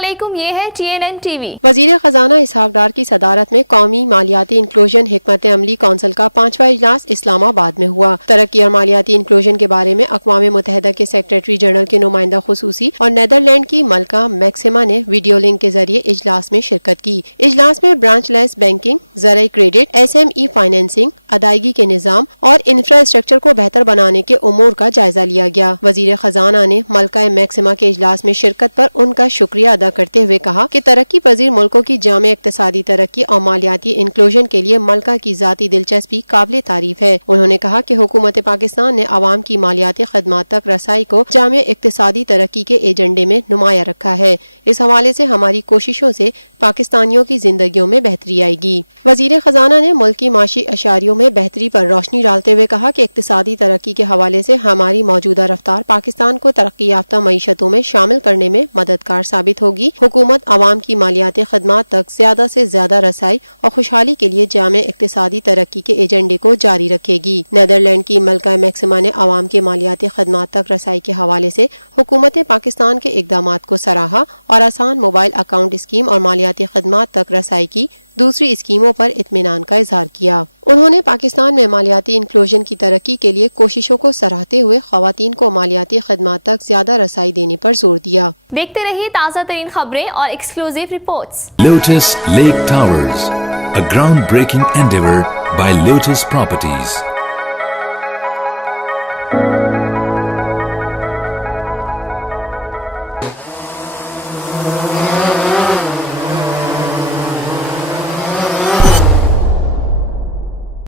अस्सलामुअलैकुम, ये है TNN TV। वजीर खजाना इसहाक डार की सदारत में कौमी मालियाती इंक्लूजन हिकमत अमली कौंसिल का 5वां इजलास इस्लामाबाद में हुआ। तरक्की और मालियाती इंक्लूजन के बारे में अक़वाम मुत्तहिदा के सेक्रेटरी जनरल के नुमाइंदा खुसूसी और नीदरलैंड की मलका मैक्सिमा ने वीडियो लिंक के जरिए इजलास में शिरकत की। इजलास में ब्रांच लेस बैंकिंग, ज़राई क्रेडिट, SME फाइनेंसिंग, अदायगी के निज़ाम और इंफ्रास्ट्रक्चर को बेहतर बनाने के उमूर का जायजा लिया गया। वजीर खजाना ने मलका मैक्सिमा के इजलास में शिरकत पर उनका शुक्रिया अदा करते हुए कहा कि तरक्की पजीर मुल्कों की जामे इक्तिसादी तरक्की और मालियाती इंक्लूजन के लिए मलका की जाती दिलचस्पी काबिल तारीफ है। उन्होंने कहा कि हुकूमत पाकिस्तान ने आवाम की मालियाती खदमात तक रसाई को जामे इक्तिसादी तरक्की के एजेंडे में नुमाया रखा है। इस हवाले से हमारी कोशिशों से पाकिस्तानियों की जिंदगियों में बेहतरी आएगी। वजीर खजाना ने मुल्क की माशी अशारियों में बेहतरी पर रोशनी डालते हुए कहा कि इक्तिसादी तरक्की के हवाले से हमारी मौजूदा रफ्तार पाकिस्तान को तरक्की याफ्ता मईशतों में शामिल करने में मददगार साबित होगी। हुकूमत आवाम की मालियाती खदमात तक ज्यादा से ज्यादा रसाई और खुशहाली के लिए जामे इक्तिसादी तरक्की के एजेंडे को जारी रखेगी। नीदरलैंड की मलका मैक्सिमा ने आवाम के मालियाती खदमात तक रसाई के हवाले से हुकूमत पाकिस्तान के इक़दामात को सराहा और आसान मोबाइल अकाउंट स्कीम और मालियाती खदमात तक रसाई की दूसरी स्कीमों पर इत्मीनान का इजहार किया। उन्होंने पाकिस्तान में मालियाती इंक्लूजन की तरक्की के लिए कोशिशों को सराहते हुए ख़वातीन को मालियाती खदमात तक ज्यादा रसाई देने पर जोर दिया। देखते रहिए ताज़ा तरीन खबरें और exclusive reports. Lotus Lake Towers, a groundbreaking endeavor by Lotus Properties.